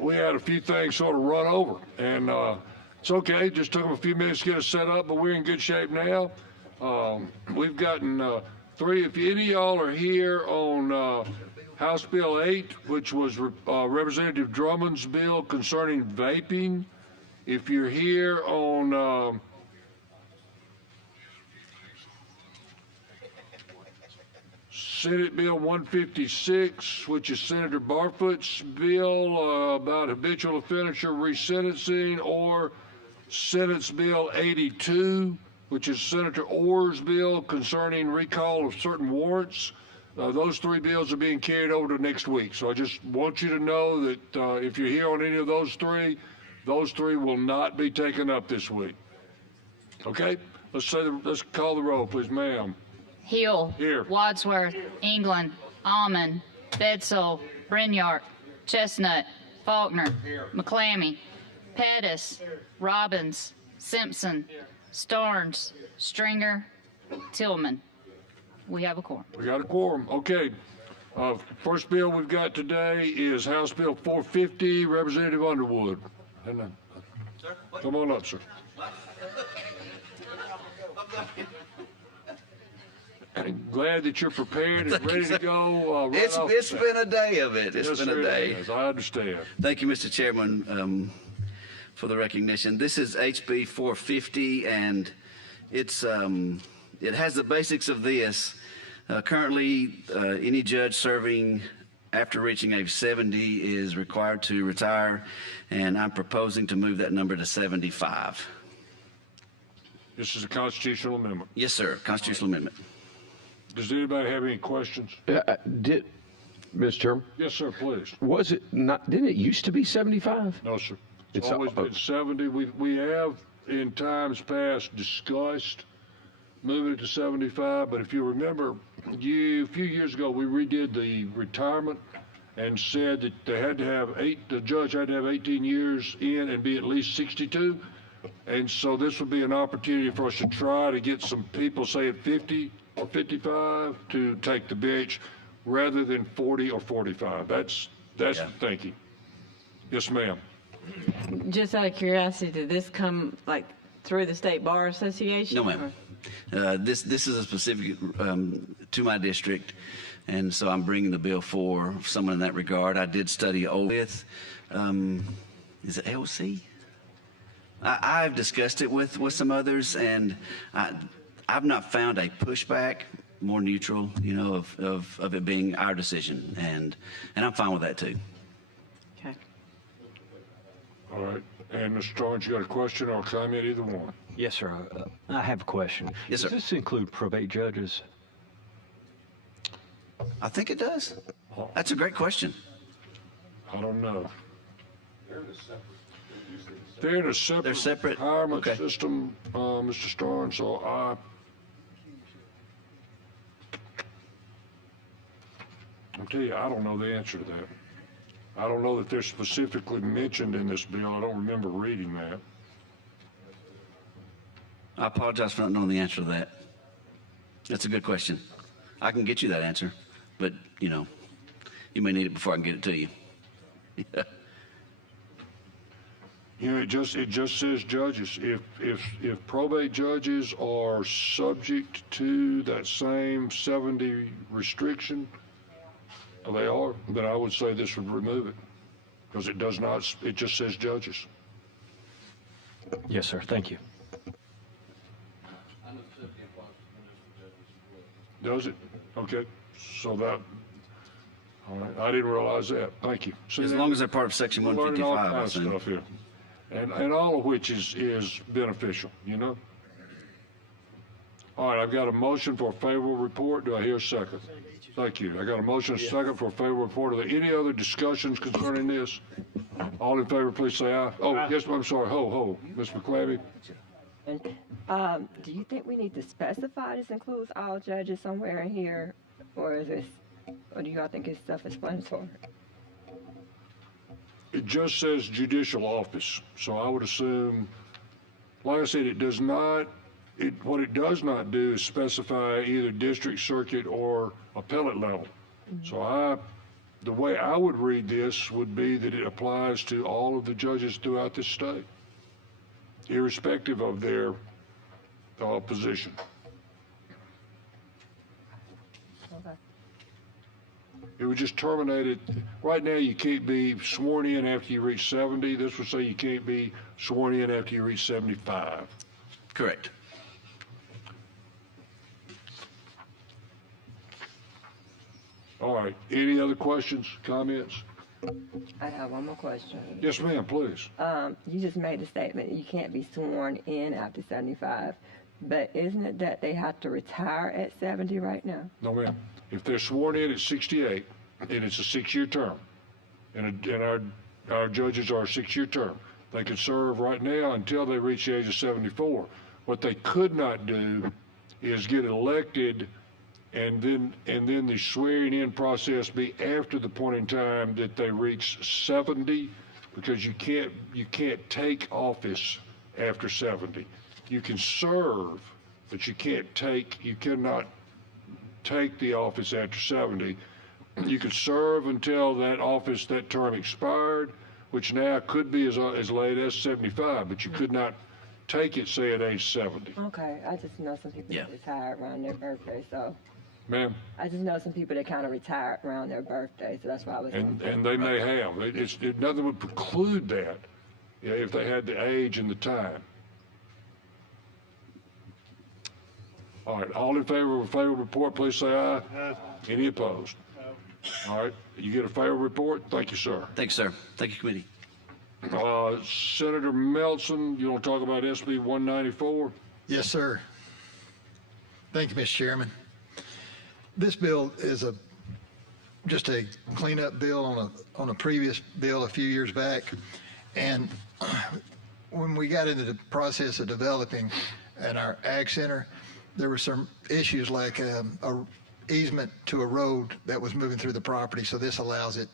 We had a few things sort of run over, and it's okay. Just took them a few minutes to get us set up, but we're in good shape now. We've gotten three. If any of y'all are here on House Bill 8, which was Representative Drummond's bill concerning vaping, if you're here on Senate Bill 156, which is Senator Barfoot's bill about habitual offender resentencing, or Senate's Bill 82, which is Senator Orr's bill concerning recall of certain warrants. Those three bills are being carried over to next week. So I just want you to know that if you're here on any of those three will not be taken up this week. Okay? Let's call the roll, please, ma'am. Hill. Here. Wadsworth. England. Almond. Bedsole. Brinyard. Chestnut. Faulkner. Here. McClammy. Pettis. Here. Robbins. Simpson. Here. Starnes. Stringer. Tillman. We have a quorum. We got a quorum. Okay. First bill we've got today is House Bill 450, Representative Underwood. Come on up, sir. I'm glad that you're prepared and ready to go. It's been a day of it. It's been a day. It is. I understand. Thank you, Mr. Chairman, for the recognition. This is HB 450, and it's it has the basics of this. Currently, any judge serving after reaching age 70 is required to retire, and I'm proposing to move that number to 75. This is a constitutional amendment. Yes, sir. Constitutional amendment. Does anybody have any questions? Mr. Chairman? Yes, sir, please. Was it not, didn't it used to be 75? No, sir. It's always been 70. We have in times past discussed moving it to 75, but if you remember, a few years ago we redid the retirement and said that they had to have the judge had to have 18 years in and be at least 62. And so this would be an opportunity for us to try to get some people, say at 50 or 55, to take the bench rather than 40 or 45. That's the thinking. Yes, ma'am. Just out of curiosity, did this come like through the State Bar Association? No, ma'am. This is a specific to my district, and so I'm bringing the bill for someone in that regard. I did study with, is it AOC? I've discussed it with some others, and I've not found a pushback more neutral, you know, of it being our decision, and I'm fine with that too. Okay. All right. And Mr. Starnes, you got a question or a comment, either one? Yes, sir. I have a question. Yes, sir. Does this include probate judges? I think it does. That's a great question. I don't know. They're in a separate retirement system, Mr. Starnes, so I'll tell you, I don't know the answer to that. I don't know that they're specifically mentioned in this bill. I don't remember reading that. I apologize for not knowing the answer to that. That's a good question. I can get you that answer, but you know, you may need it before I can get it to you. You know, it just says judges. If probate judges are subject to that same 70 restriction, they are, then I would say this would remove it, because it does not. It just says judges. Yes, sir. Thank you. Does it? Okay. So that. All right. I didn't realize that. Thank you. So as long as they're part of Section 155, all kinds of stuff here, and all of which is beneficial. You know. All right. I've got a motion for a favorable report. Do I hear a second? Thank you. I got a motion, a second for a favorable report. Are there any other discussions concerning this? All in favor, please say aye. Oh, yes, I'm sorry. Ms. McClammy. Do you think we need to specify this includes all judges somewhere in here, or do y'all think it's self-explanatory? It just says judicial office, so I would assume, like I said, it does not. What it does not do is specify either district, circuit, or appellate level. So the way I would read this would be that it applies to all of the judges throughout this state, irrespective of their position. Okay. It would just terminate it. Right now, you can't be sworn in after you reach 70. This would say you can't be sworn in after you reach 75. Correct. All right. Any other questions, comments? I have one more question. Yes, ma'am, please. You just made the statement you can't be sworn in after 75, but isn't it that they have to retire at 70 right now? No, ma'am. If they're sworn in at 68, and it's a 6-year term, and our judges are a 6-year term, they can serve right now until they reach the age of 74. What they could not do is get elected and then the swearing in process be after the point in time that they reach 70, because you can't take office after 70. You can serve, but you cannot take the office after 70. You could serve until that term expired, which now could be as late as 75, but you could not take it, say, at age 70. Okay, I just know some people that retire around their birthday, so. Ma'am? I just know some people that kind of retire around their birthday, so that's why I was. And they may have. Nothing would preclude that, if they had the age and the time. All right, all in favor of a favorable report, please say aye. Aye. Any opposed? No. All right, you get a favorable report? Thank you, sir. Thanks, sir. Thank you, committee. Senator Melson, you want to talk about SB 194? Yes, sir. Thank you, Mr. Chairman. This bill is just a cleanup bill on a previous bill a few years back. And when we got into the process of developing at our Ag Center, there were some issues like a easement to a road that was moving through the property. So this allows it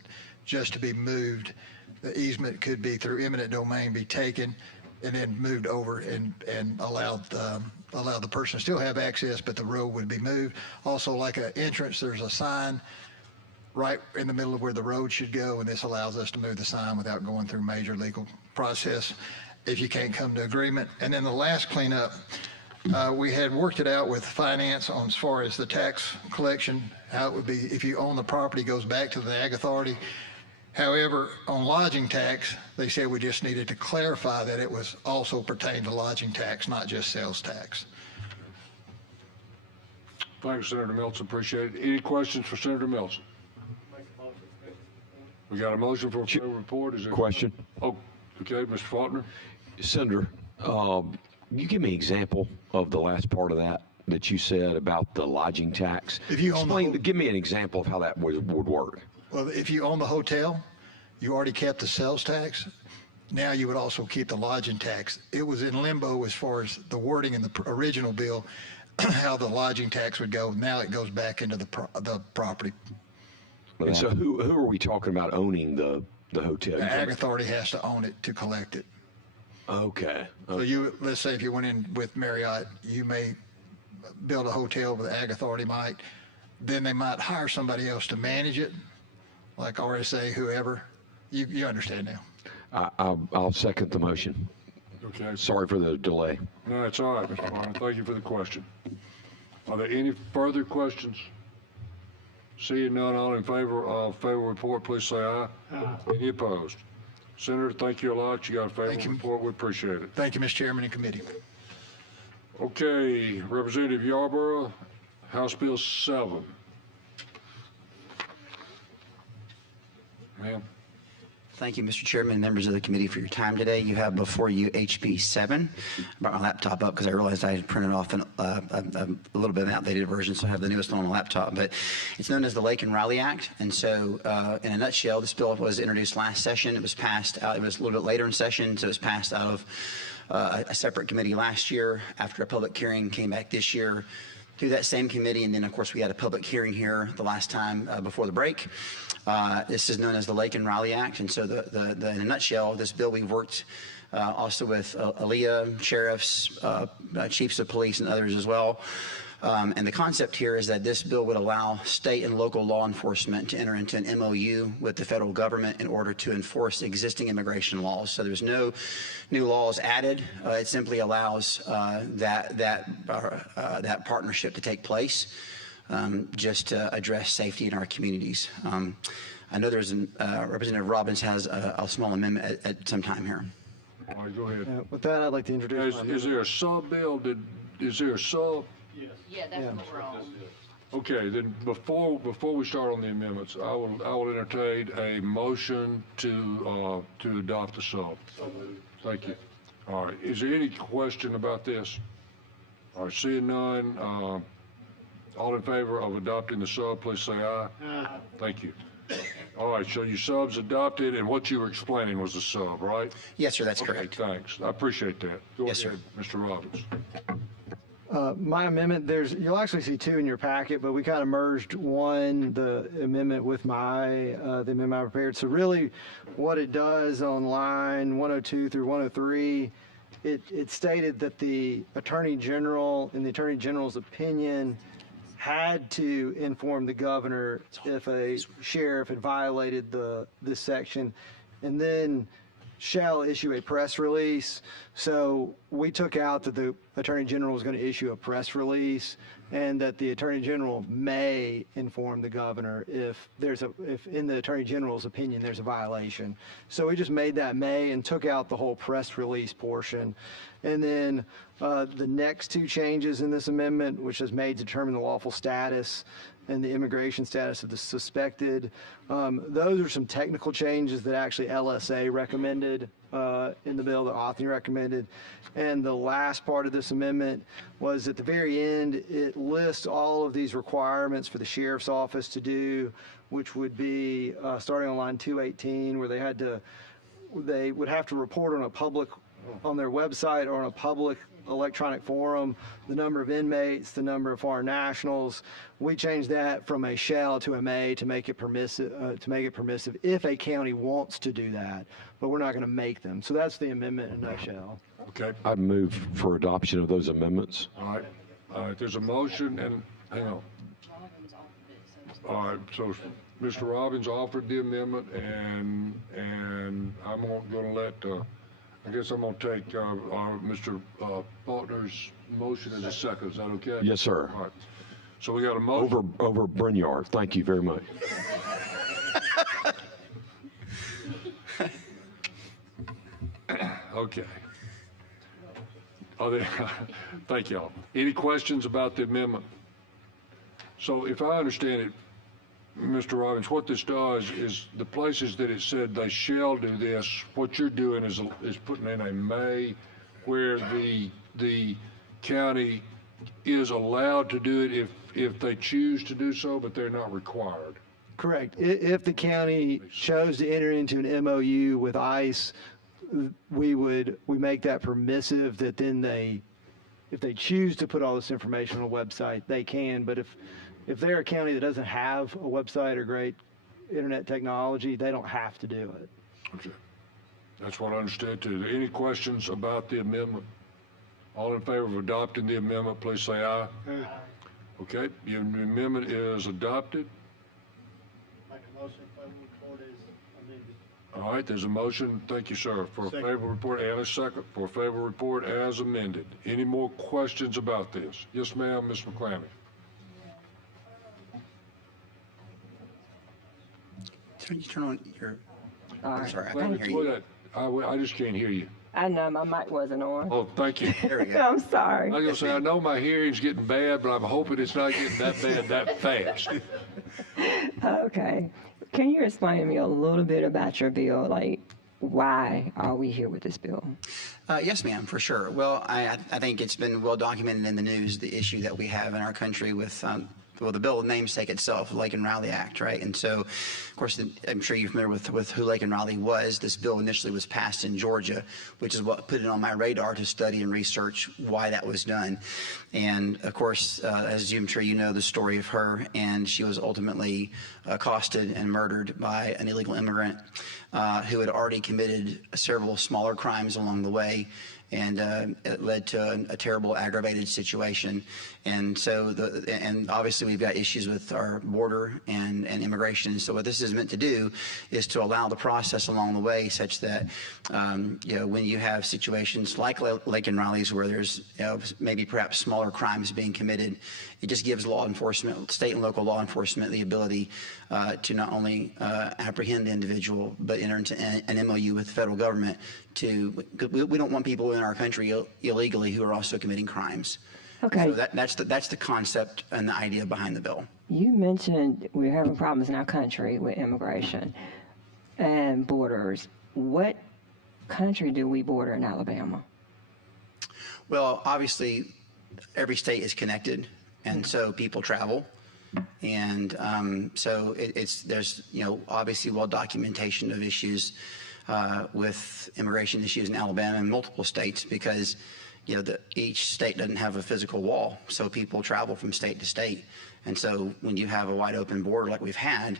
just to be moved. The easement could be through eminent domain, be taken and then moved over and allowed the person to still have access, but the road would be moved. Also, like an entrance, there's a sign right in the middle of where the road should go, and this allows us to move the sign without going through major legal process if you can't come to agreement. And then the last cleanup, we had worked it out with finance on as far as the tax collection, how it would be if you own the property, goes back to the Ag Authority. However, on lodging tax, they said we just needed to clarify that it was also pertained to lodging tax, not just sales tax. Thanks, Senator Melson. Appreciate it. Any questions for Senator Melson? We got a motion for a favorable report. Is there Question. Oh, okay, Mr. Faulkner. Senator, you give me an example of the last part of that you said about the lodging tax. If you own give me an example of how that would work. Well, if you own the hotel, you already kept the sales tax. Now you would also keep the lodging tax. It was in limbo as far as the wording in the original bill, how the lodging tax would go. Now it goes back into the property. And so who are we talking about owning the hotel? The Ag Authority has to own it to collect it. Okay. So let's say if you went in with Marriott, you may build a hotel with the Ag Authority might, then they might hire somebody else to manage it, like RSA, whoever. You understand now. I'll second the motion. Okay. Sorry for the delay. No, it's all right, Mr. Faulkner. Thank you for the question. Are there any further questions? Seeing none, all in favor of favorable report, please say aye. Aye. Any opposed? Senator, thank you a lot. You got a favorable report. We appreciate it. Thank you, Mr. Chairman and committee. Okay, Representative Yarbrough, House Bill 7. Ma'am. Thank you, Mr. Chairman and members of the committee, for your time today. You have before you HB 7. I brought my laptop up because I realized I had printed off a little bit of an outdated version, so I have the newest one on the laptop. But it's known as the Lake and Raleigh Act. And so in a nutshell, this bill was introduced last session. It was passed out. It was a little bit later in session, so it was passed out of a separate committee last year after a public hearing, came back this year through that same committee. And then, of course, we had a public hearing here the last time before the break. This is known as the Lake and Raleigh Act. And so in a nutshell, this bill, we've worked also with ALEA, sheriffs, chiefs of police, and others as well, And the concept here is that this bill would allow state and local law enforcement to enter into an MOU with the federal government in order to enforce existing immigration laws. So there's no new laws added. It simply allows that partnership to take place, just to address safety in our communities. I know there's Representative Robbins has a small amendment at some time here. All right, go ahead. With that, I'd like to introduce. Is there a sub bill? Is there a sub? Yeah, that's what we're on. Okay, then before we start on the amendments, I will entertain a motion to adopt the sub. Thank you. All right, is there any question about this? All right, seeing none, all in favor of adopting the sub, please say aye. Aye. Thank you. All right, so your sub's adopted, and what you were explaining was the sub, right? Yes, sir, that's Okay, correct. thanks. I appreciate that. Go Yes, ahead, Mr. Robbins. My amendment, you'll actually see two in your packet, but we kind of merged the amendment with the amendment I prepared. So really what it does on line 102 through 103, it stated that the Attorney General, in the Attorney General's opinion, had to inform the governor if a sheriff had violated this section, and then shall issue a press release. So we took out that the Attorney General was going to issue a press release, and that the Attorney General may inform the governor if in the Attorney General's opinion there's a violation. So we just made that may and took out the whole press release portion. And then the next two changes in this amendment, which is made to determine the lawful status and the immigration status of the suspected, those are some technical changes that actually LSA recommended in the bill, that Othny recommended. And the last part of this amendment was at the very end, it lists all of these requirements for the sheriff's office to do, which would be starting on line 218, where they would have to report on their website or on a public electronic forum the number of inmates, the number of foreign nationals. We changed that from a shall to a may to make it permissive. If a county wants to do that, but we're not going to make them. So that's the amendment in a nutshell. Okay, I move for adoption of those amendments. all right, there's a motion, and hang on. All right, so Mr. Robbins offered the amendment, and I'm going to let, I guess I'm going to take Mr. Faulkner's motion as a second. Is that okay? Yes, sir. All right. So we got a motion. Over Brynard. Thank you very much. Okay. Thank y'all. Any questions about the amendment? So if I understand it, Mr. Robbins, what this does is the places that it said they shall do this, what you're doing is putting in a may, where the county is allowed to do it if they choose to do so, but they're not required. Correct. If the county chose to enter into an MOU with ICE, we make that permissive, that then if they choose to put all this information on a website, they can. But if they're a county that doesn't have a website or great internet technology, they don't have to do it. Okay. That's what I understood too. Any questions about the amendment? All in favor of adopting the amendment, please say aye. Aye. Okay, the amendment is adopted. Make a motion, favorable report is amended. All right, there's a motion, thank you, sir, for a favorable report, and a second for a favorable report as amended. Any more questions about this? Yes, ma'am, Ms. McClammy. You turn on your. All I'm right. sorry, I Let me couldn't hear put you. that, I just can't hear you. I know my mic wasn't on. Oh, thank you. There we go. I'm sorry. I was gonna say, I know my hearing's getting bad, but I'm hoping it's not getting that bad that fast. Okay. Can you explain to me a little bit about your bill? Like, why are we here with this bill? Yes, ma'am, for sure. Well, I think it's been well documented in the news, the issue that we have in our country with, the bill namesake itself, Lake and Riley Act, right? And so, of course, I'm sure you're familiar with who Lake and Riley was. This bill initially was passed in Georgia, which is what put it on my radar to study and research why that was done. And, of course, as I'm sure you know the story of her, and she was ultimately accosted and murdered by an illegal immigrant who had already committed several smaller crimes along the way. and it led to a terrible aggravated situation. And so, and obviously we've got issues with our border and immigration. So what this is meant to do is to allow the process along the way such that, when you have situations like Lake and Riley's where there's maybe perhaps smaller crimes being committed, it just gives law enforcement, state and local law enforcement, the ability to not only apprehend the individual, but enter into an MOU with the federal government we don't want people in our country illegally who are also committing crimes. Okay. So that's the concept and the idea behind the bill. You mentioned we're having problems in our country with immigration and borders. What country do we border in Alabama? Well, obviously, every state is connected, and so people travel. And so there's obviously documentation of issues with immigration issues in Alabama and multiple states because each state doesn't have a physical wall, so people travel from state to state. And so when you have a wide open border like we've had,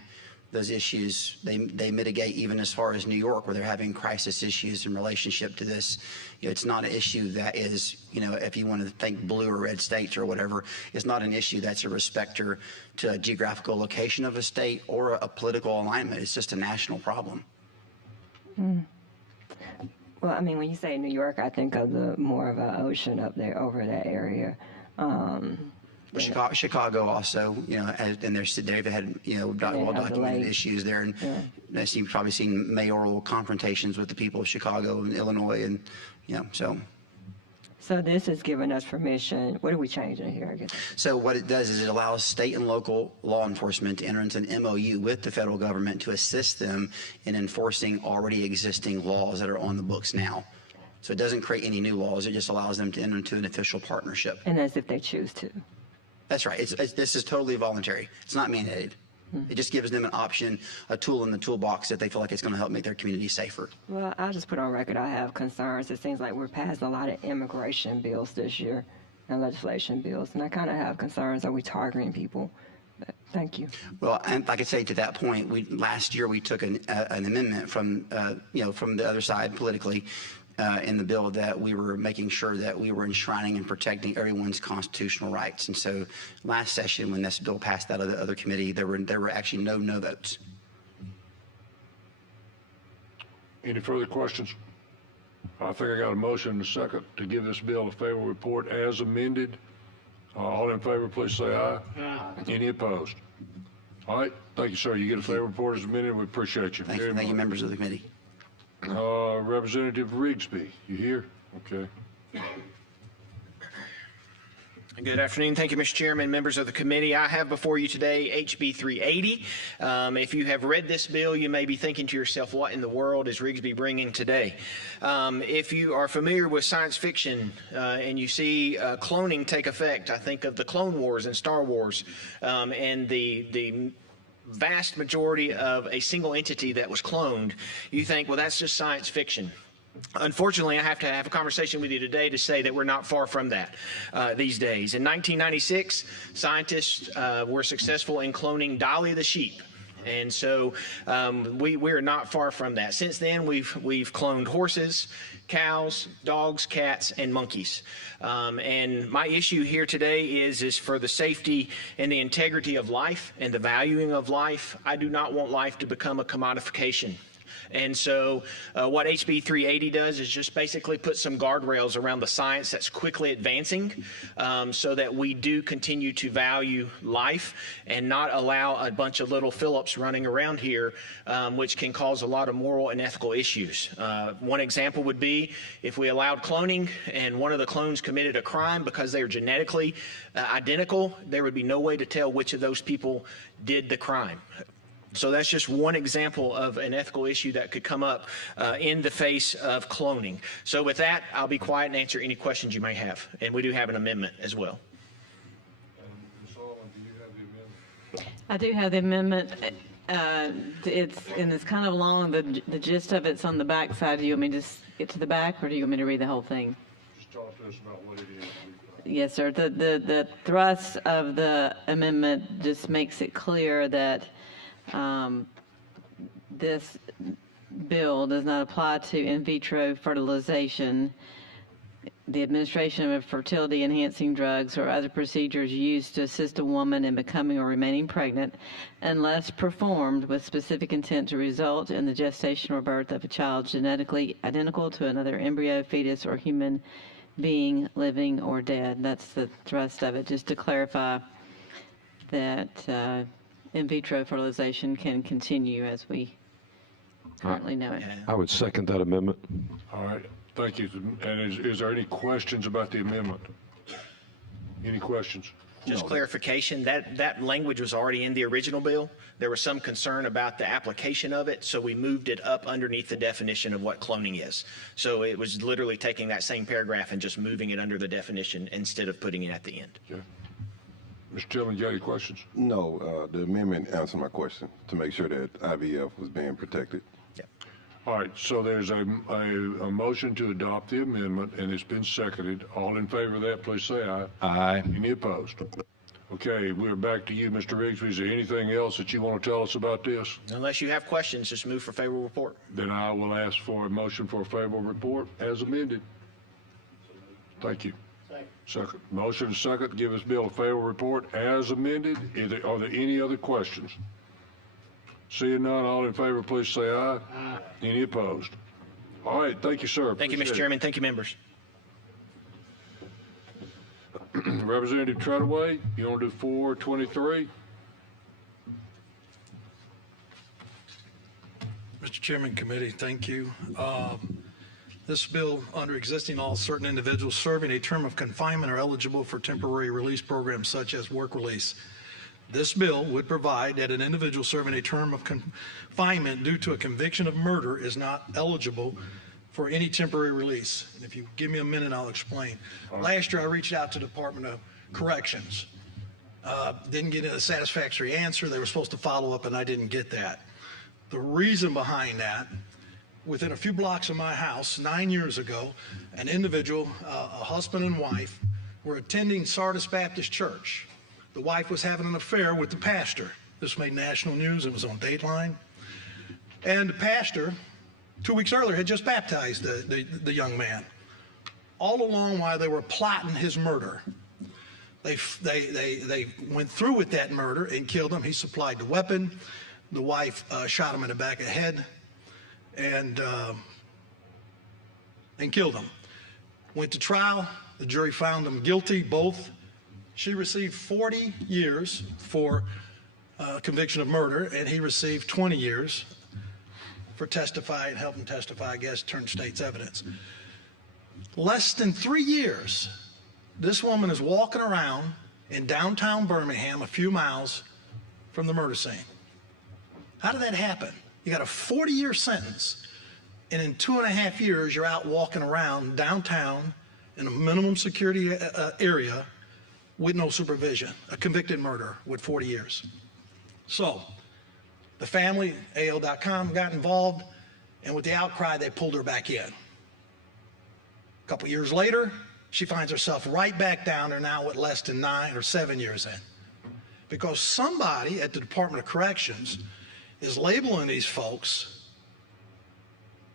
those issues they mitigate even as far as New York, where they're having crisis issues in relationship to this. It's not an issue that is, if you want to think blue or red states or whatever, it's not an issue that's a respecter to a geographical location of a state or a political alignment. It's just a national problem. Well, I mean, when you say New York, I think of more of an ocean up there over that area. Chicago also, and they've had, well-documented issues there. And you've probably seen mayoral confrontations with the people of Chicago and Illinois, and, so. So this is giving us permission. What are we changing here, I guess? So what it does is it allows state and local law enforcement to enter into an MOU with the federal government to assist them in enforcing already existing laws that are on the books now. So it doesn't create any new laws. It just allows them to enter into an official partnership. And that's if they choose to. That's right. This is totally voluntary. It's not mandated. It just gives them an option, a tool in the toolbox that they feel like it's going to help make their community safer. Well, I'll just put on record I have concerns. It seems like we're passing a lot of immigration bills this year and legislation bills, and I kind of have concerns. Are we targeting people? But thank you. Well, and like I say, to that point, last year we took an amendment from the other side politically in the bill that we were making sure that we were enshrining and protecting everyone's constitutional rights. And so last session, when this bill passed out of the other committee, there were actually no votes. Any further questions? I think I got a motion and a second to give this bill a favorable report as amended. All in favor, please say aye. Aye. Any opposed? All right. Thank you, sir. You get a favorable report as amended. We appreciate you. Thank you, members of the committee. Representative Rigsby, you here? Okay. Good afternoon. Thank you, Mr. Chairman, members of the committee. I have before you today HB 380. If you have read this bill, you may be thinking to yourself, what in the world is Rigsby bringing today? If you are familiar with science fiction and you see cloning take effect, I think of the Clone Wars and Star Wars and the vast majority of a single entity that was cloned, you think, well, that's just science fiction. Unfortunately, I have to have a conversation with you today to say that we're not far from that these days. In 1996, scientists were successful in cloning Dolly the sheep. And so we're not far from that. Since then, we've cloned horses, cows, dogs, cats, and monkeys. And my issue here today is for the safety and the integrity of life and the valuing of life. I do not want life to become a commodification. And so what HB 380 does is just basically put some guardrails around the science that's quickly advancing so that we do continue to value life and not allow a bunch of little Phillips running around here, which can cause a lot of moral and ethical issues. One example would be if we allowed cloning and one of the clones committed a crime because they are genetically identical, there would be no way to tell which of those people did the crime. So that's just one example of an ethical issue that could come up in the face of cloning. So with that, I'll be quiet and answer any questions you may have. And we do have an amendment as well. Ms. Sullivan, do you have the amendment? I do have the amendment. It's kind of long. The gist of it's on the back side. Do you want me to just get to the back, or do you want me to read the whole thing? Just talk to us about what it is. Yes, sir. The thrust of the amendment just makes it clear that this bill does not apply to in vitro fertilization the administration of fertility-enhancing drugs or other procedures used to assist a woman in becoming or remaining pregnant, unless performed with specific intent to result in the gestation or birth of a child genetically identical to another embryo, fetus, or human being, living or dead. That's the thrust of it, just to clarify that in vitro fertilization can continue as we currently know it. I would second that amendment. All right, thank you. And is there any questions about the amendment? Any questions? Just clarification, that language was already in the original bill. There was some concern about the application of it, so we moved it up underneath the definition of what cloning is. So it was literally taking that same paragraph and just moving it under the definition instead of putting it at the end. Okay. Mr. Tillman, you got any questions? No, the amendment answered my question to make sure that IVF was being protected. All right, so there's a motion to adopt the amendment, and it's been seconded. All in favor of that, please say aye. Aye. Any opposed? Okay, we're back to you, Mr. Rigsby. Is there anything else that you want to tell us about this? Unless you have questions, just move for favorable report. Then I will ask for a motion for a favorable report as amended. Thank you. Second. Motion and second to give this bill a favorable report as amended. Are there any other questions? Seeing none, all in favor, please say aye. Aye. Any opposed? All right, thank you, sir. Thank you, Mr. Chairman. Thank you, members. Representative Treadaway, you want to do 423? Mr. Chairman, committee, thank you. This bill, under existing law, certain individuals serving a term of confinement are eligible for temporary release programs such as work release. This bill would provide that an individual serving a term of confinement due to a conviction of murder is not eligible for any temporary release. And if you give me a minute, I'll explain. Last year, I reached out to the Department of Corrections. Didn't get a satisfactory answer. They were supposed to follow up, and I didn't get that. The reason behind that, within a few blocks of my house, 9 years ago, an individual, a husband and wife, were attending Sardis Baptist Church. The wife was having an affair with the pastor. This made national news. It was on Dateline. And the pastor, 2 weeks earlier, had just baptized the young man. All along while they were plotting his murder, they went through with that murder and killed him. He supplied the weapon. The wife shot him in the back of the head and killed him. Went to trial. The jury found them guilty, both. She received 40 years for conviction of murder, and he received 20 years for testifying, helping testify, I guess, turned state's evidence. Less than 3 years, this woman is walking around in downtown Birmingham, a few miles from the murder scene. How did that happen? You got a 40-year sentence, and in 2.5 years, you're out walking around downtown in a minimum security area with no supervision, a convicted murderer with 40 years. So the family, AL.com, got involved, and with the outcry, they pulled her back in. A couple years later, she finds herself right back down there now with less than 9 or 7 years in. Because somebody at the Department of Corrections is labeling these folks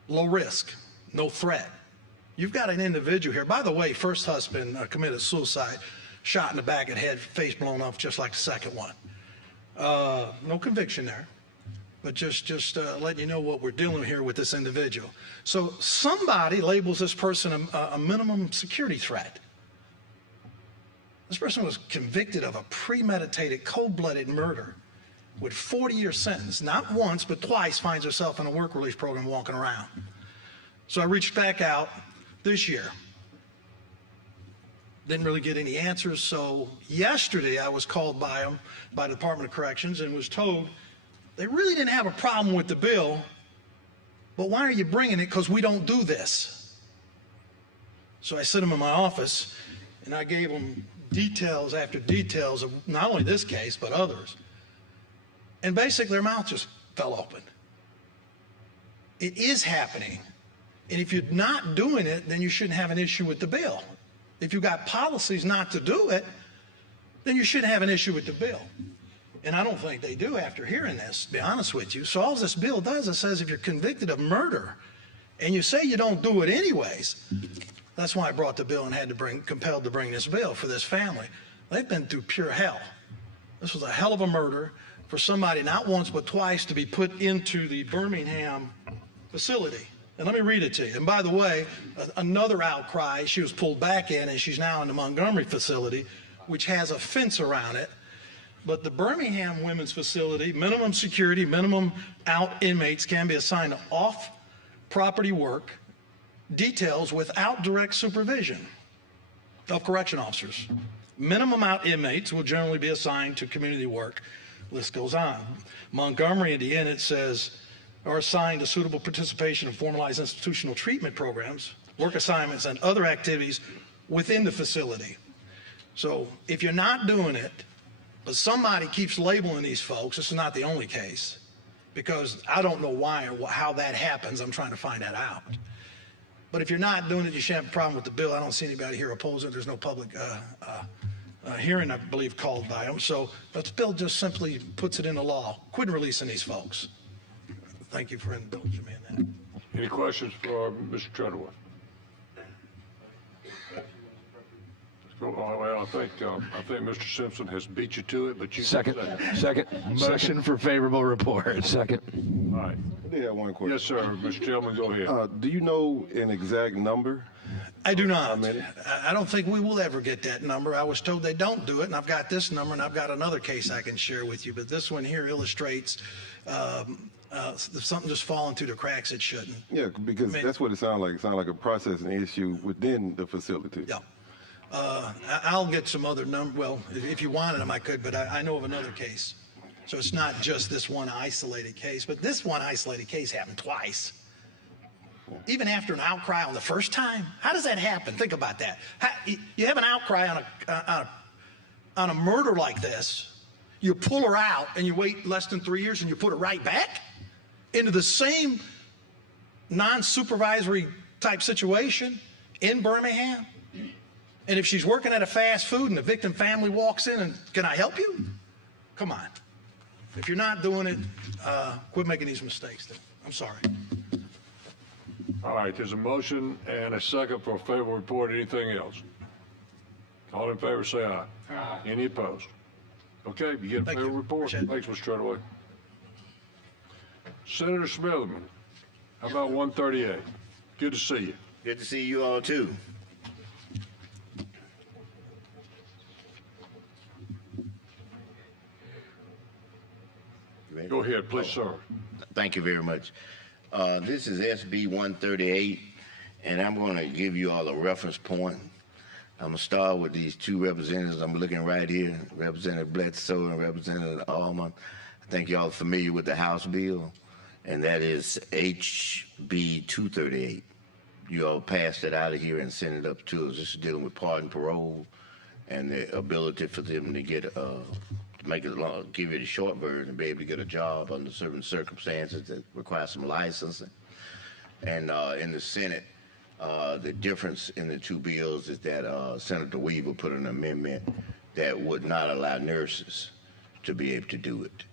low risk, no threat. You've got an individual here. By the way, first husband committed suicide, shot in the back of the head, face blown off just like the second one. No conviction there, but just letting you know what we're dealing with here with this individual. So somebody labels this person a minimum security threat. This person was convicted of a premeditated, cold-blooded murder with 40-year sentence. Not once, but twice finds herself in a work release program walking around. So I reached back out this year. Didn't really get any answers, so yesterday I was called by them, by the Department of Corrections, and was told they really didn't have a problem with the bill, but why are you bringing it? Because we don't do this. So I sent them in my office, and I gave them details after details of not only this case, but others. And basically their mouth just fell open. It is happening, and if you're not doing it, then you shouldn't have an issue with the bill. If you've got policies not to do it, then you shouldn't have an issue with the bill. And I don't think they do after hearing this, to be honest with you. So all this bill does, it says if you're convicted of murder and you say you don't do it anyways, That's why I brought the bill and had to compelled to bring this bill for this family. They've been through pure hell. This was a hell of a murder for somebody not once but twice to be put into the Birmingham facility. And let me read it to you. And by the way, another outcry, she was pulled back in and she's now in the Montgomery facility, which has a fence around it. But the Birmingham Women's Facility, minimum security, minimum out inmates can be assigned to off-property work, details without direct supervision of correction officers. Minimum out inmates will generally be assigned to community work. List goes on. Montgomery, at the end, it says, are assigned to suitable participation in formalized institutional treatment programs, work assignments, and other activities within the facility. So if you're not doing it, but somebody keeps labeling these folks, this is not the only case, because I don't know why or how that happens. I'm trying to find that out. But if you're not doing it, you should have a problem with the bill. I don't see anybody here opposing it. There's no public hearing, I believe, called by them. So this bill just simply puts it into law. Quit releasing these folks. Thank you for indulging me in that. Any questions for Mr. Treadwell? Well, I think Mr. Simpson has beat you to it, but you Second. Motion for favorable report. Second. All right. I did have one question. Yes, sir. Mr. Tillman, go ahead. Do you know an exact number? I do not. many? I don't think we will ever get that number. I was told they don't do it, and I've got this number, and I've got another case I can share with you. But this one here illustrates something just falling through the cracks it shouldn't. Yeah, because that's what it sounds like. It sounds like a processing issue within the facility. Yeah. I'll get some other number. Well, if you wanted them, I could, but I know of another case. So it's not just this one isolated case, but this one isolated case happened twice. Even after an outcry on the first time, how does that happen? Think about that. You have an outcry on a murder like this. You pull her out and you wait less than 3 years and you put her right back into the same non-supervisory type situation in Birmingham. And if she's working at a fast food and the victim family walks in and, can I help you? Come on. If you're not doing it, quit making these mistakes. I'm sorry. All right, there's a motion and a second for a favorable report. Anything else? All in favor, say aye. Aye. Any opposed? Okay, you get a Thank favorable you. report. Appreciate it. Thanks, Mr. Treadwell. Senator Smithman, how about 138? Good to see you. Good to see you all too. Go ahead, please, sir. Thank you very much. This is SB 138, and I'm going to give you all a reference point. I'm going to start with these two representatives. I'm looking right here, Representative Bledsoe and Representative Allman. I think y'all are familiar with the House bill, and that is HB 238. You all passed it out of here and sent it up to us. This is dealing with pardon, parole, and the ability for them to get make it long, give it a short version and be able to get a job under certain circumstances that require some licensing. And in the Senate, the difference in the two bills is that Senator Weaver put an amendment that would not allow nurses to be able to do it.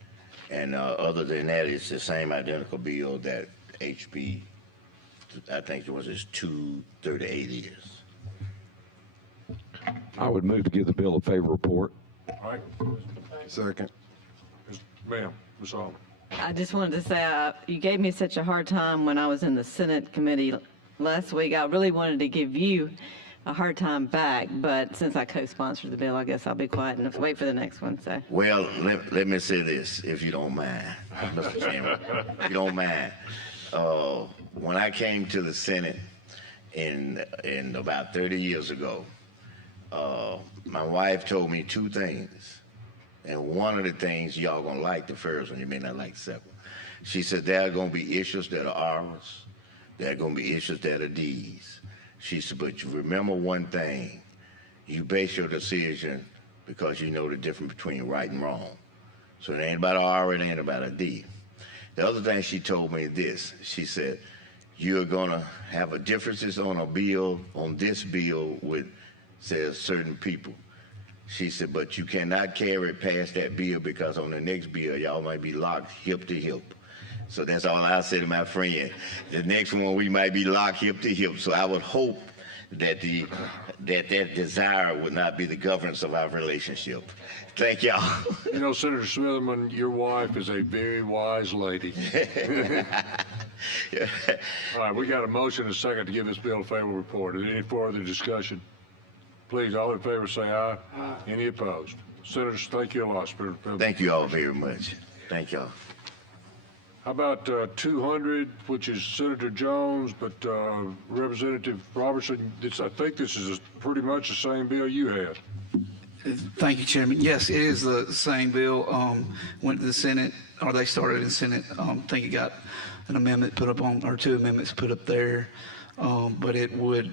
And other than that, it's the same identical bill that HB, I think it was 238 is. I would move to give the bill a favorable report. All right. Second. Ma'am, Ms. Allman. I just wanted to say, you gave me such a hard time when I was in the Senate committee last week. I really wanted to give you a hard time back, but since I co-sponsored the bill, I guess I'll be quiet and wait for the next one. So. Well, let me say this, if you don't mind, Mr. Chairman, if you don't mind. When I came to the Senate in about 30 years ago, my wife told me two things. And one of the things y'all gonna like the first one, you may not like the second one. She said there are gonna be issues that are R's, there are gonna be issues that are D's. She said, but you remember one thing, you base your decision because you know the difference between right and wrong. So it ain't about an R, it ain't about a D. The other thing she told me is this, she said, you're gonna have a differences on a bill, on this bill with, says certain people. She said, but you cannot carry it past that bill because on the next bill, y'all might be locked hip to hip. So that's all I'll say to my friend. The next one, we might be locked hip to hip. So I would hope that that desire would not be the governance of our relationship. Thank y'all. You know, Senator Smitherman, your wife is a very wise lady. All right, we got a motion and a second to give this bill a favorable report. Is there any further discussion? Please, all in favor say aye. Aye. Any opposed? Senators, thank you a lot, Senator. Thank you all very much. Thank y'all. How about 200, which is Senator Jones, but Representative Robertson, I think this is pretty much the same bill you had. Thank you, Chairman. Yes, it is the same bill. Went to the Senate, or they started in the Senate. I think it got an amendment put up on, or two amendments put up there. But it would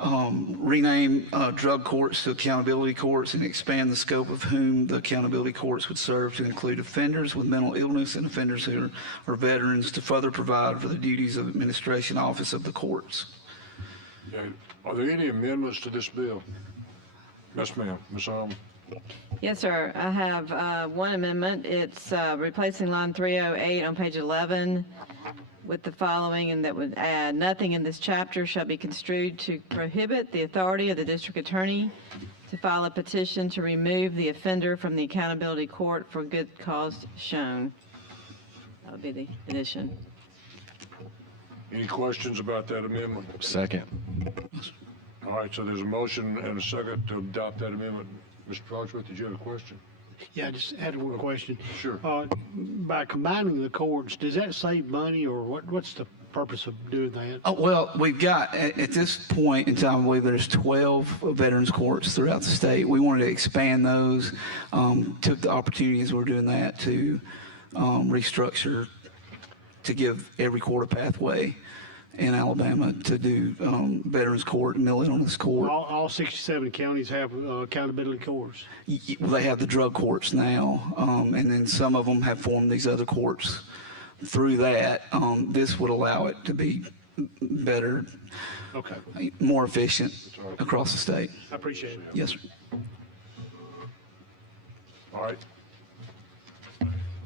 rename drug courts to accountability courts and expand the scope of whom the accountability courts would serve to include offenders with mental illness and offenders who are veterans, to further provide for the duties of administration office of the courts. Okay. Are there any amendments to this bill? Yes, ma'am. Ms. Allen. Yes, sir. I have one amendment. It's replacing line 308 on page 11 with the following, and that would add, nothing in this chapter shall be construed to prohibit the authority of the district attorney to file a petition to remove the offender from the accountability court for good cause shown. That would be the addition. Any questions about that amendment? Second. All right, so there's a motion and a second to adopt that amendment. Mr. Foxworth, did you have a question? Yeah, I just had one question. Sure. By combining the courts, does that save money, or what's the purpose of doing that? Oh, well, we've got, at this point in time, I believe there's 12 veterans courts throughout the state. We wanted to expand those, took the opportunity as we're doing that to restructure, to give every court a pathway in Alabama to do veterans court and mental illness court. All 67 counties have accountability courts. They have the drug courts now, and then some of them have formed these other courts. Through that, this would allow it to be better, okay, more efficient across the state. I appreciate it. Yes, sir. All right.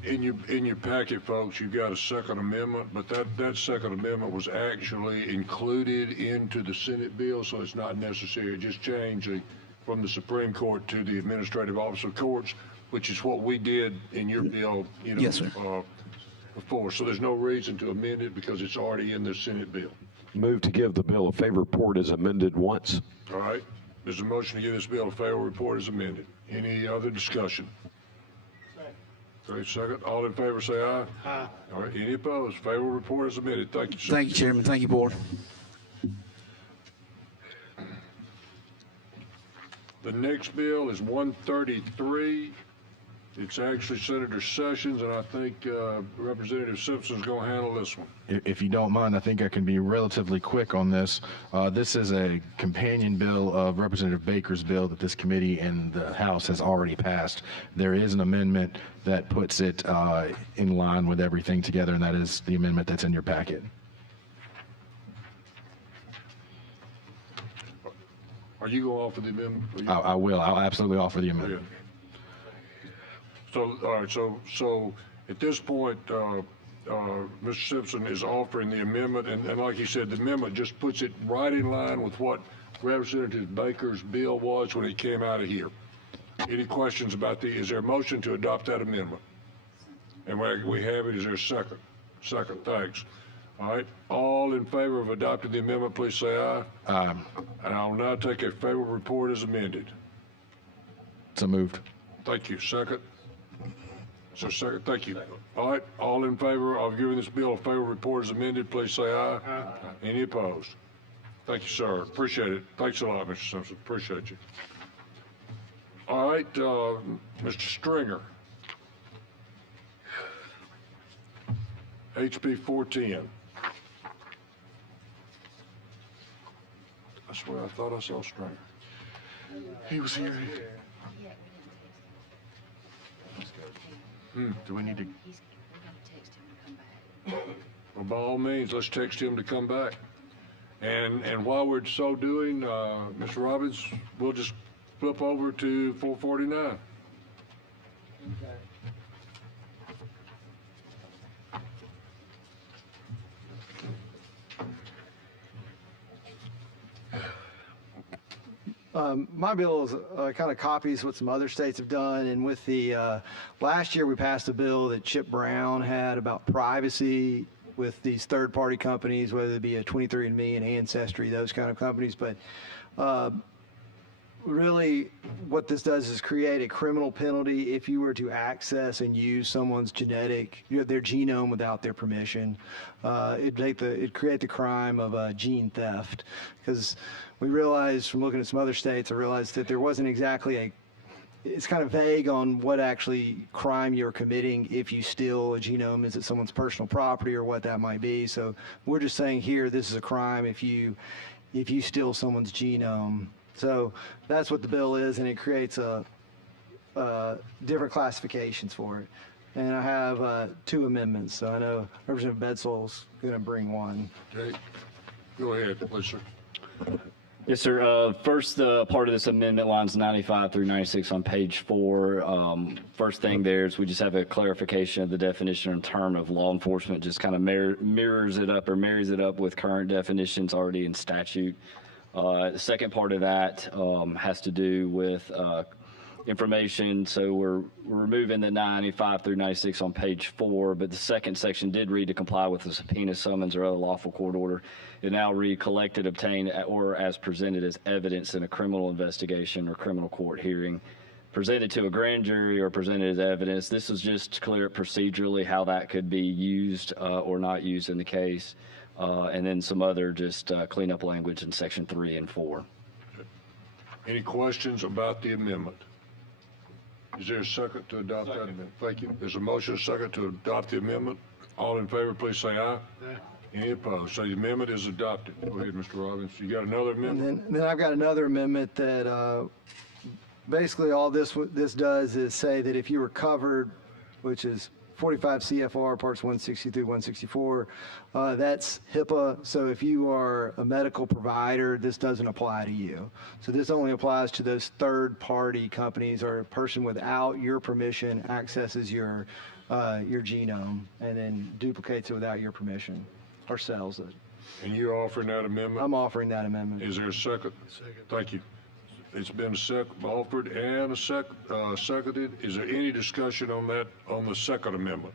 In your packet, folks, you've got a second amendment, but that second amendment was actually included into the Senate bill, so it's not necessary. It just changed from the Supreme Court to the Administrative Office of Courts, which is what we did in your bill, yes, sir. Before. So there's no reason to amend it because it's already in the Senate bill. Move to give the bill a favorable report as amended once. All right. There's a motion to give this bill a favorable report as amended. Any other discussion? Okay, second. All in favor say aye. Aye. All right. Any opposed? Favorable report is amended. Thank you, sir. Thank you, Chairman. Thank you, Board. The next bill is 133. It's actually Senator Sessions, and I think Representative Simpson's going to handle this one. If you don't mind, I think I can be relatively quick on this. This is a companion bill of Representative Baker's bill that this committee and the House has already passed. There is an amendment that puts it in line with everything together, and that is the amendment that's in your packet. Are you going to offer the amendment? I will. I'll absolutely offer the amendment. Yeah. So, all right, so at this point, Mr. Simpson is offering the amendment, and like he said, the amendment just puts it right in line with what Representative Baker's bill was when it came out of here. Any questions about is there a motion to adopt that amendment? And we have it. Is there a second? Second, thanks. All right, all in favor of adopting the amendment, please say aye. Aye. And I'll now take a favorable report as amended. So moved. Thank you. Second? So second, thank you. All right, all in favor of giving this bill a favorable report as amended, please say aye. Aye. Any opposed? Thank you, sir. Appreciate it. Thanks a lot, Mr. Simpson. Appreciate you. All right, Mr. Stringer. HB 410. I swear I thought I saw Stringer. He was here. Do we need to? Well, by all means, let's text him to come back. And while we're so doing, Mr. Robbins, we'll just flip over to 449. My bill is kind of copies what some other states have done. And with the last year, we passed a bill that Chip Brown had about privacy with these third-party companies, whether it be a 23andMe and Ancestry, those kind of companies. But really, what this does is create a criminal penalty if you were to access and use someone's their genome without their permission. It'd create the crime of gene theft, because we realized from looking at some other states, I realized that there wasn't exactly it's kind of vague on what actually crime you're committing if you steal a genome. Is it someone's personal property or what that might be? So we're just saying here, this is a crime if you steal someone's genome. So that's what the bill is, and it creates different classifications for it. And I have 2 amendments, so I know Representative Bedsoul's going to bring one. Okay. Go ahead, please, sir. Yes, sir. First, part of this amendment, lines 95 through 96 on page 4. First thing there is we just have a clarification of the definition and term of law enforcement, just kind of mirrors it up or marries it up with current definitions already in statute. The second part of that has to do with information. So we're removing the 95 through 96 on page 4, but the second section did read to comply with the subpoena, summons, or other lawful court order. It now read collected, obtained, or as presented as evidence in a criminal investigation or criminal court hearing, presented to a grand jury or presented as evidence. This is just to clear up procedurally how that could be used or not used in the case. And then some other just cleanup language in section 3 and 4. Any questions about the amendment? Is there a second to adopt that amendment? Thank you. There's a motion, a second to adopt the amendment. All in favor, please say aye. Aye. Any opposed? So the amendment is adopted. Go ahead, Mr. Robbins. You got another amendment? And then I've got another amendment that basically all this does is say that if you were covered, which is 45 CFR parts 160 through 164, that's HIPAA. So if you are a medical provider, this doesn't apply to you. So this only applies to those third-party companies, or a person without your permission accesses your genome and then duplicates it without your permission or sells it. And you're offering that amendment? I'm offering that amendment. Is there a second? Second. Thank you. It's been offered and seconded. Is there any discussion on that, on the second amendment?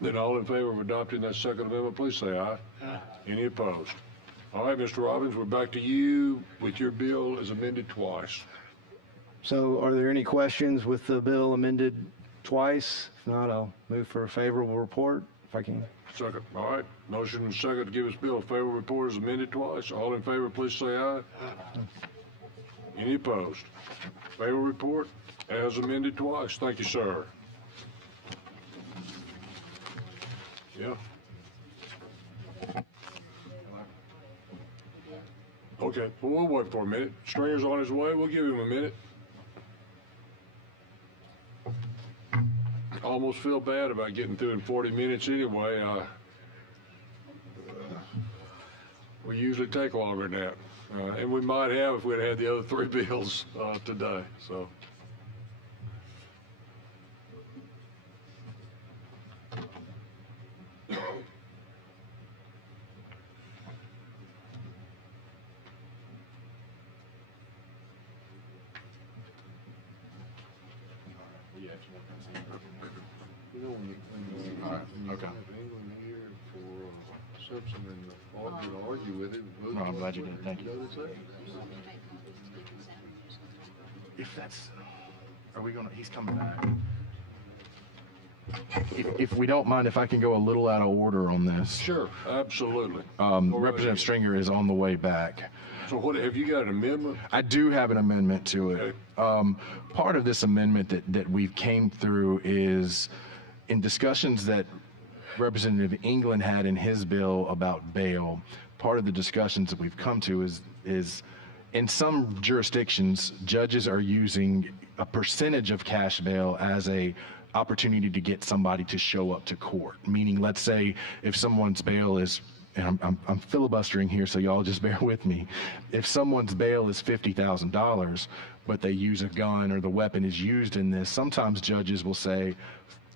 Then all in favor of adopting that second amendment, please say aye. Aye. Any opposed? All right, Mr. Robbins, we're back to you with your bill as amended twice. So are there any questions with the bill amended twice? If not, I'll move for a favorable report if I can. Second. All right. Motion and second to give this bill a favorable report as amended twice. All in favor, please say aye. Aye. Any opposed? Favorable report as amended twice. Thank you, sir. Yeah. Okay, well, we'll wait for a minute. Stringer's on his way. We'll give him a minute. Almost feel bad about getting through in 40 minutes anyway. We usually take longer than that. And we might have if we'd had the other 3 bills today. So. All right. Okay. Simpson and argue with it. No, I'm glad you did. Thank you. If that's, are we gonna? He's coming back. If we don't mind, if I can go a little out of order on this. Sure, absolutely. Representative Stringer is on the way back. So what, have you got an amendment? I do have an amendment to it. Okay. Part of this amendment that we've came through is in discussions that Representative England had in his bill about bail. Part of the discussions that we've come to is in some jurisdictions, judges are using a percentage of cash bail as a opportunity to get somebody to show up to court. Meaning, let's say if someone's bail is, and I'm filibustering here, so y'all just bear with me. If someone's bail is $50,000, but they use a gun or the weapon is used in this, sometimes judges will say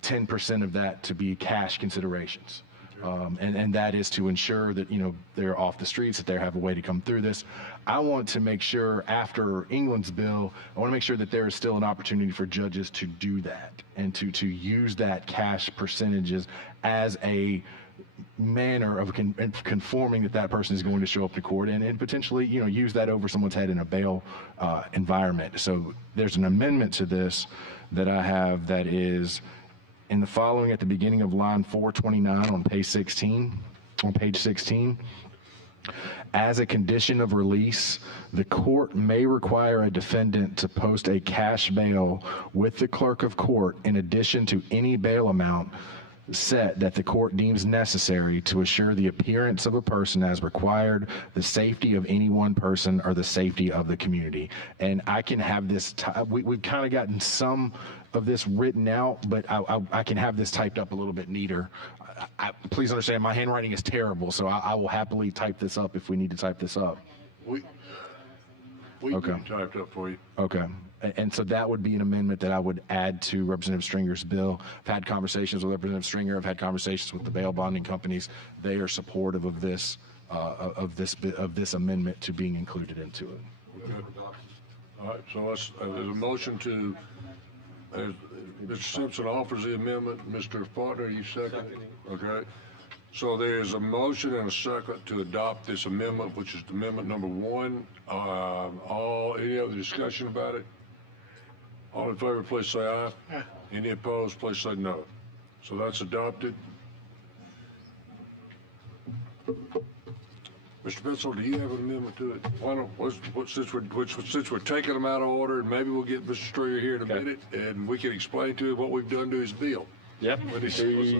10% of that to be cash considerations. And that is to ensure that, they're off the streets, that they have a way to come through this. I want to make sure after England's bill, I want to make sure that there is still an opportunity for judges to do that and to use that cash percentages as a manner of conforming that person is going to show up to court and potentially, use that over someone's head in a bail environment. So there's an amendment to this that I have that is in the following at the beginning of line 429 on page 16. As a condition of release, the court may require a defendant to post a cash bail with the clerk of court in addition to any bail amount set that the court deems necessary to assure the appearance of a person as required, the safety of any one person, or the safety of the community. And I can have this, we've kind of gotten some of this written out, but I can have this typed up a little bit neater. Please understand, my handwriting is terrible, so I will happily type this up if we need to type this up. We Okay. can type it up for you. Okay. And so that would be an amendment that I would add to Representative Stringer's bill. I've had conversations with Representative Stringer. I've had conversations with the bail bonding companies. They are supportive of this amendment to being included into it. Okay. All right, so there's a motion to, Mr. Simpson offers the amendment. Mr. Partner, you second? Okay. So there's a motion and a second to adopt this amendment, which is amendment number 1. Any other discussion about it? All in favor, please say aye. Aye. Any opposed, please say no. So that's adopted. Mr. Bitzel, do you have an amendment to it? Why don't, since we're taking them out of order, and maybe we'll get Mr. Stringer here in a minute, and we can explain to him what we've done to his bill. Yep. When he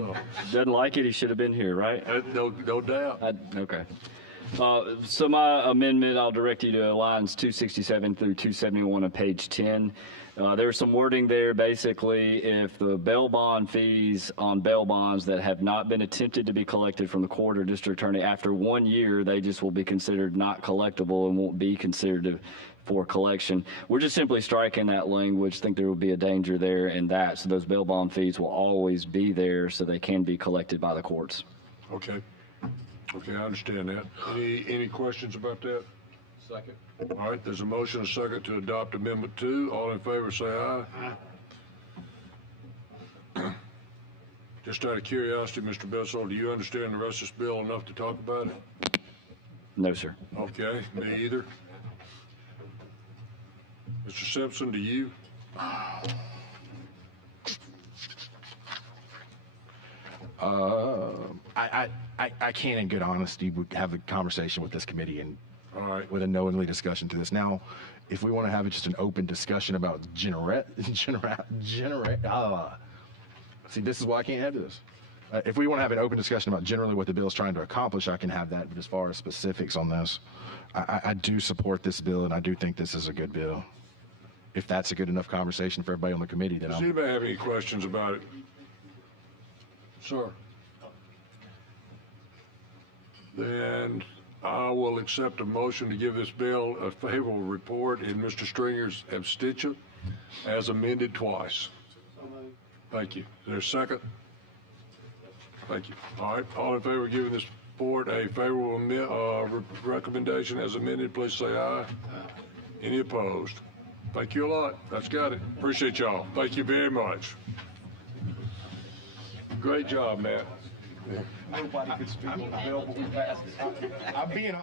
doesn't like it, he should have been here, right? No doubt. Okay. So my amendment, I'll direct you to lines 267 through 271 on page 10. There's some wording there. Basically, if the bail bond fees on bail bonds that have not been attempted to be collected from the court or district attorney after 1 year, they just will be considered not collectible and won't be considered for collection. We're just simply striking that language. Think there will be a danger there in that. So those bail bond fees will always be there so they can be collected by the courts. Okay. Okay, I understand that. Any questions about that? Second. All right, there's a motion and a second to adopt Amendment 2. All in favor, say aye. Aye. Just out of curiosity, Mr. Bessel, do you understand the rest of this bill enough to talk about it? No, sir. Okay, me either. Mr. Simpson, do you? I can, in good honesty, have a conversation with this committee and all right, with a knowingly discussion to this. Now, if we want to have just an open discussion about see, this is why I can't have this. If we want to have an open discussion about generally what the bill is trying to accomplish, I can have that. But as far as specifics on this, I do support this bill, and I do think this is a good bill. If that's a good enough conversation for everybody on the committee, then does anybody have any questions about it? Sir. Then I will accept a motion to give this bill a favorable report in Mr. Stringer's abstention as amended twice. Thank you. Is there a second? Thank you. All right. All in favor of giving this board a favorable recommendation as amended, please say aye. Any opposed? Thank you a lot. That's got it. Appreciate y'all. Thank you very much. Great job, Matt. Nobody could speak on the bill, but we passed it. I'm being